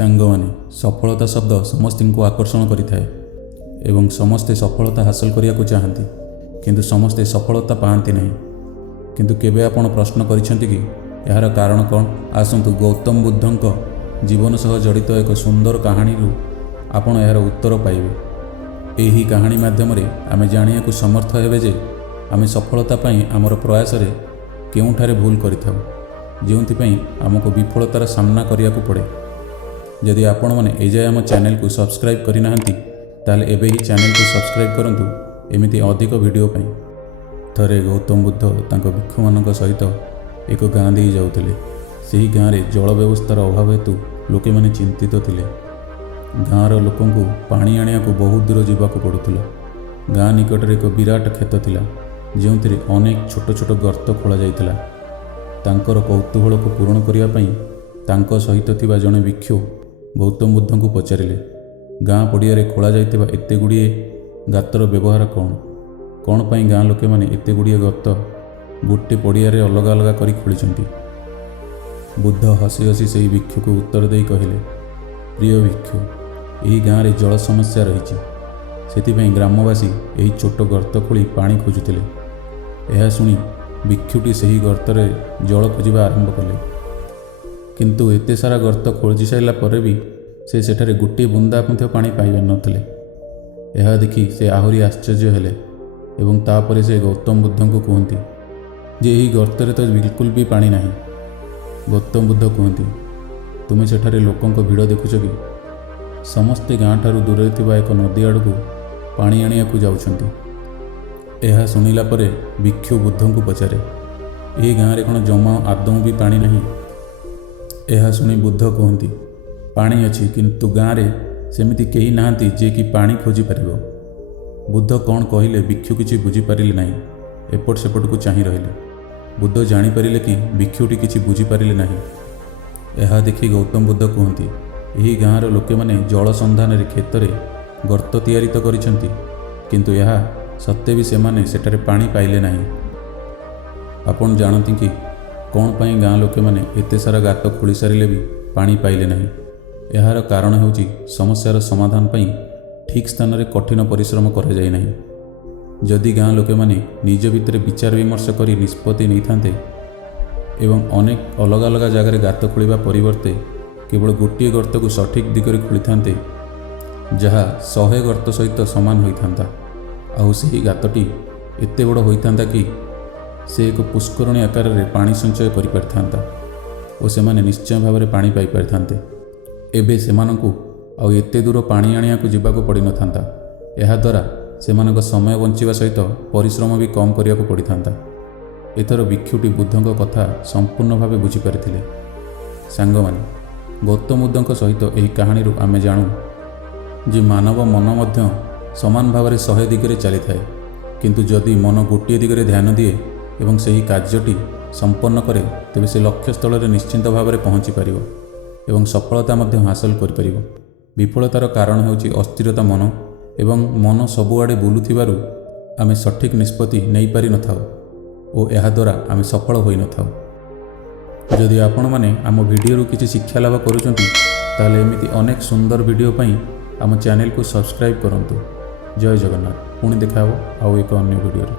ସାଙ୍ଗମାନେ ସଫଳତା ଶବ୍ଦ ସମସ୍ତଙ୍କୁ ଆକର୍ଷଣ କରିଥାଏ ଏବଂ ସମସ୍ତେ ସଫଳତା ହାସଲ କରିବାକୁ ଚାହାନ୍ତି, କିନ୍ତୁ ସମସ୍ତେ ସଫଳତା ପାଆନ୍ତି ନାହିଁ। କିନ୍ତୁ କେବେ ଆପଣ ପ୍ରଶ୍ନ କରିଛନ୍ତି କି ଏହାର କାରଣ କ'ଣ? ଆସନ୍ତୁ ଗୌତମ ବୁଦ୍ଧଙ୍କ ଜୀବନ ସହ ଜଡ଼ିତ ଏକ ସୁନ୍ଦର କାହାଣୀରୁ ଆପଣ ଏହାର ଉତ୍ତର ପାଇବେ। ଏହି କାହାଣୀ ମାଧ୍ୟମରେ ଆମେ ଜାଣିବାକୁ ସମର୍ଥ ହେବେ ଯେ ଆମେ ସଫଳତା ପାଇଁ ଆମର ପ୍ରୟାସରେ କେଉଁଠାରେ ଭୁଲ କରିଥାଉ, ଯେଉଁଥିପାଇଁ ଆମକୁ ବିଫଳତାର ସାମ୍ନା କରିବାକୁ ପଡ଼େ। ଯଦି ଆପଣମାନେ ଏଯାଏ ଆମ ଚ୍ୟାନେଲକୁ ସବସ୍କ୍ରାଇବ୍ କରିନାହାନ୍ତି, ତାହେଲେ ଏବେ ହିଁ ଚ୍ୟାନେଲକୁ ସବସ୍କ୍ରାଇବ୍ କରନ୍ତୁ ଏମିତି ଅଧିକ ଭିଡ଼ିଓ ପାଇଁ। ଥରେ ଗୌତମ ବୁଦ୍ଧ ତାଙ୍କ ଭିକ୍ଷୁମାନଙ୍କ ସହିତ ଏକ ଗାଁ ଦେଇ ଯାଉଥିଲେ। ସେହି ଗାଁରେ ଜଳ ବ୍ୟବସ୍ଥାର ଅଭାବ ହେତୁ ଲୋକେମାନେ ଚିନ୍ତିତ ଥିଲେ। ଗାଁର ଲୋକଙ୍କୁ ପାଣି ଆଣିବାକୁ ବହୁତ ଦୂର ଯିବାକୁ ପଡ଼ୁଥିଲା। ଗାଁ ନିକଟରେ ଏକ ବିରାଟ କ୍ଷେତ ଥିଲା, ଯେଉଁଥିରେ ଅନେକ ଛୋଟ ଛୋଟ ଗର୍ତ୍ତ ଖୋଳାଯାଇଥିଲା। ତାଙ୍କର କୌତୂହଳକୁ ପୂରଣ କରିବା ପାଇଁ ତାଙ୍କ ସହିତ ଥିବା ଜଣେ ଭିକ୍ଷୁ ଗୌତମ ବୁଦ୍ଧଙ୍କୁ ପଚାରିଲେ, ଗାଁ ପଡ଼ିଆରେ ଖୋଳାଯାଇଥିବା ଏତେ ଗୁଡ଼ିଏ ଗାତର ବ୍ୟବହାର କ'ଣ? କ'ଣ ପାଇଁ ଗାଁ ଲୋକେମାନେ ଏତେ ଗୁଡ଼ିଏ ଗର୍ତ୍ତ ଗୋଟିଏ ପଡ଼ିଆରେ ଅଲଗା ଅଲଗା କରି ଖୋଳିଛନ୍ତି? ବୁଦ୍ଧ ହସି ହସି ସେହି ଭିକ୍ଷୁକୁ ଉତ୍ତର ଦେଇ କହିଲେ, ପ୍ରିୟ ଭିକ୍ଷୁ, ଏହି ଗାଁରେ ଜଳ ସମସ୍ୟା ରହିଛି। ସେଥିପାଇଁ ଗ୍ରାମବାସୀ ଏହି ଛୋଟ ଗର୍ତ୍ତ ଖୋଳି ପାଣି ଖୋଜୁଥିଲେ। ଏହା ଶୁଣି ଭିକ୍ଷୁଟି ସେହି ଗର୍ତ୍ତରେ ଜଳ ଖୋଜିବା ଆରମ୍ଭ କଲେ। କିନ୍ତୁ ଏତେ ସାରା ଗର୍ତ୍ତ ଖୋଜି ସାରିଲା ପରେ ବି ସେ ସେଠାରେ ଗୋଟିଏ ବୁନ୍ଦା ମଧ୍ୟ ପାଣି ପାଇପାରିନଥିଲେ। ଏହା ଦେଖି ସେ ଆହୁରି ଆଶ୍ଚର୍ଯ୍ୟ ହେଲେ ଏବଂ ତାପରେ ସେ ଗୌତମ ବୁଦ୍ଧଙ୍କୁ କୁହନ୍ତି ଯେ ଏହି ଗର୍ତ୍ତରେ ତ ବିଲକୁଲ ବି ପାଣି ନାହିଁ। ଗୌତମ ବୁଦ୍ଧ କୁହନ୍ତି, ତୁମେ ସେଠାରେ ଲୋକଙ୍କ ଭିଡ଼ ଦେଖୁଛ କି? ସମସ୍ତେ ଗାଁଠାରୁ ଦୂରରେ ଥିବା ଏକ ନଦୀ ଆଡ଼କୁ ପାଣି ଆଣିବାକୁ ଯାଉଛନ୍ତି। ଏହା ଶୁଣିଲା ପରେ ଭିକ୍ଷୁ ବୁଦ୍ଧଙ୍କୁ ପଚାରେ, ଏହି ଗାଁରେ କ'ଣ ଜମା ଆଦୌ ବି ପାଣି ନାହିଁ? ଏହା ଶୁଣି ବୁଦ୍ଧ କୁହନ୍ତି, ପାଣି ଅଛି, କିନ୍ତୁ ଗାଁରେ ସେମିତି କେହି ନାହାନ୍ତି ଯିଏକି ପାଣି ଖୋଜିପାରିବ। ବୁଦ୍ଧ କ'ଣ କହିଲେ ଭିକ୍ଷୁ କିଛି ବୁଝିପାରିଲେ ନାହିଁ। ଏପଟ ସେପଟକୁ ଚାହିଁ ରହିଲେ। ବୁଦ୍ଧ ଜାଣିପାରିଲେ କି ଭିକ୍ଷୁଟି କିଛି ବୁଝିପାରିଲେ ନାହିଁ। ଏହା ଦେଖି ଗୌତମ ବୁଦ୍ଧ କୁହନ୍ତି, ଏହି ଗାଁର ଲୋକେମାନେ ଜଳ ସନ୍ଧାନରେ କ୍ଷେତରେ ଗର୍ତ୍ତ ତିଆରି ତ କରିଛନ୍ତି, କିନ୍ତୁ ଏହା ସତ୍ତ୍ୱେ ବି ସେମାନେ ସେଠାରେ ପାଣି ପାଇଲେ ନାହିଁ। ଆପଣ ଜାଣନ୍ତି କି କ'ଣ ପାଇଁ ଗାଁ ଲୋକେମାନେ ଏତେ ସାରା ଗାତ ଖୋଳି ସାରିଲେ ବି ପାଣି ପାଇଲେ ନାହିଁ? ଏହାର କାରଣ ହେଉଛି ସମସ୍ୟାର ସମାଧାନ ପାଇଁ ଠିକ୍ ସ୍ଥାନରେ କଠିନ ପରିଶ୍ରମ କରାଯାଇ ନାହିଁ। ଯଦି ଗାଁ ଲୋକେମାନେ ନିଜ ଭିତରେ ବିଚାର ବିମର୍ଶ କରି ନିଷ୍ପତ୍ତି ନେଇଥାନ୍ତେ ଏବଂ ଅନେକ ଅଲଗା ଅଲଗା ଜାଗାରେ ଗାତ ଖୋଳିବା ପରିବର୍ତ୍ତେ କେବଳ ଗୋଟିଏ ଗର୍ତ୍ତକୁ ସଠିକ୍ ଦିଗରେ ଖୋଳିଥାନ୍ତେ, ଯାହା 100 ଗର୍ତ୍ତ ସହିତ ସମାନ ହୋଇଥାନ୍ତା, ଆଉ ସେହି ଗାତଟି ଏତେ ବଡ଼ ହୋଇଥାନ୍ତା କି ସେ ଏକ ପୁଷ୍କରଣୀ ଆକାରରେ ପାଣି ସଞ୍ଚୟ କରିପାରିଥାନ୍ତା ଓ ସେମାନେ ନିଶ୍ଚୟ ଭାବରେ ପାଣି ପାଇପାରିଥାନ୍ତେ। ଏବେ ସେମାନଙ୍କୁ ଆଉ ଏତେ ଦୂର ପାଣି ଆଣିବାକୁ ଯିବାକୁ ପଡ଼ିନଥାନ୍ତା। ଏହାଦ୍ୱାରା ସେମାନଙ୍କ ସମୟ ବଞ୍ଚିବା ସହିତ ପରିଶ୍ରମ ବି କମ୍ କରିବାକୁ ପଡ଼ିଥାନ୍ତା। ଏଥର ଭିକ୍ଷୁଟି ବୁଦ୍ଧଙ୍କ କଥା ସମ୍ପୂର୍ଣ୍ଣ ଭାବେ ବୁଝିପାରିଥିଲେ। ସାଙ୍ଗମାନେ, ଗୌତମ ବୁଦ୍ଧଙ୍କ ସହିତ ଏହି କାହାଣୀରୁ ଆମେ ଜାଣୁ ଯେ ମାନବ ମନ ମଧ୍ୟ ସମାନ ଭାବରେ 100 ଦିଗରେ ଚାଲିଥାଏ, କିନ୍ତୁ ଯଦି ମନ ଗୋଟିଏ ଦିଗରେ ଧ୍ୟାନ ଦିଏ ଏବଂ ସେହି କାର୍ଯ୍ୟଟି ସମ୍ପନ୍ନ କରେ, ତେବେ ସେ ଲକ୍ଷ୍ୟସ୍ଥଳରେ ନିଶ୍ଚିନ୍ତ ଭାବରେ ପହଞ୍ଚିପାରିବ ଏବଂ ସଫଳତା ମଧ୍ୟ ହାସଲ କରିପାରିବ। ବିଫଳତାର କାରଣ ହେଉଛି ଅସ୍ଥିରତା ମନ, ଏବଂ ମନ ସବୁଆଡ଼େ ବୁଲୁଥିବାରୁ ଆମେ ସଠିକ୍ ନିଷ୍ପତ୍ତି ନେଇପାରିନଥାଉ ଓ ଏହାଦ୍ୱାରା ଆମେ ସଫଳ ହୋଇନଥାଉ। ଯଦି ଆପଣମାନେ ଆମ ଭିଡ଼ିଓରୁ କିଛି ଶିକ୍ଷା ଲାଭ କରୁଛନ୍ତି, ତାହେଲେ ଏମିତି ଅନେକ ସୁନ୍ଦର ଭିଡ଼ିଓ ପାଇଁ ଆମ ଚ୍ୟାନେଲକୁ ସବସ୍କ୍ରାଇବ୍ କରନ୍ତୁ। ଜୟ ଜଗନ୍ନାଥ। ପୁଣି ଦେଖା ହେବ ଆଉ ଏକ ଅନ୍ୟ ଭିଡ଼ିଓରେ।